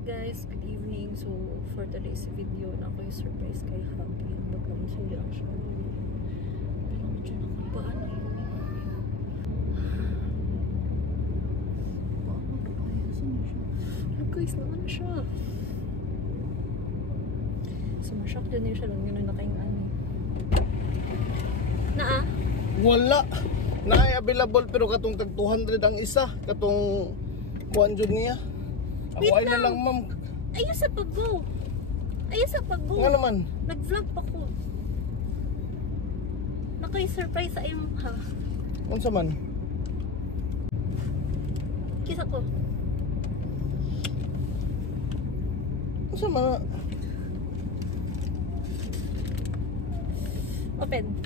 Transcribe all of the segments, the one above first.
guys, good evening. So for today's video na ako yung surprise kay Happy. Ba't naman siya siya. Pero medyo nakapaan na yun. Paano na kaya? Saan na siya? Oh guys, naman siya. Sumashock din yun siya lang yun na nakaingaan. Naa? Wala. Naay available pero katong tag 200 ang isa. Katong kuan jud niya. Ako ay na lang ma'am. Ayaw sa pag-go. Ayaw sa pag-go. Nga naman. Nag-vlog pa ko. Nakay-surprise sa iyong ha. Unsa man? Kisa ko. Unsa man? Open.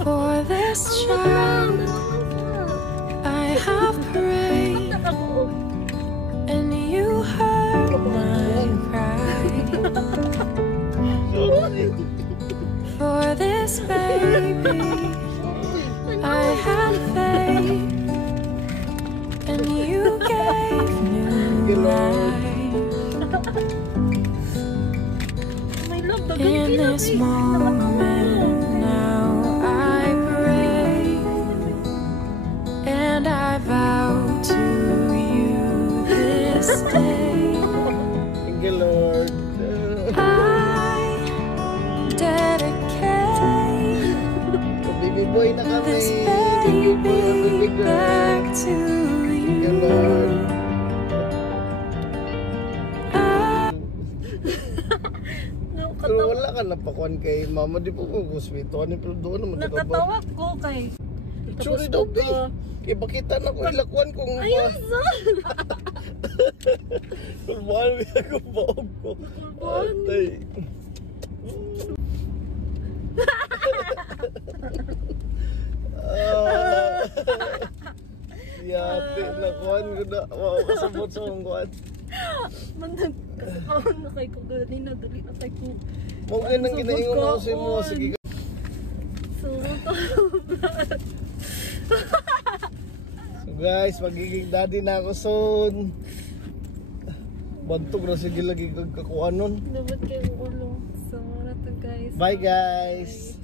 For this child, I have prayed, and you heard my cry. For this baby, I had faith, and you gave new life. In this moment now I pray, and I vow to you this day. Thank you, Lord. I dedicate Baby boy na kami. this baby back to Thank you, you. Lord. Pero wala ka napakuan kay mama, di po kung guswito. Ano pero doon naman Nakatawa ko kay. Churi daw di. Kaya bakita na ko ilakuan kung Ayun sa. kulbaan mo ako baog ko. Atay. Yate na kuan ko na. Wow, kasabot sa kong kuan. Mandag. Kasakawan na kay ko. Ganina dali na kay ko. Okay nang ginaingon ako sa mo. Sige ka. So Guys, magiging daddy na ako soon. Bantog na sige lagi kagkakuan nun. Dapat kayo ulo. So, to guys. Bye guys.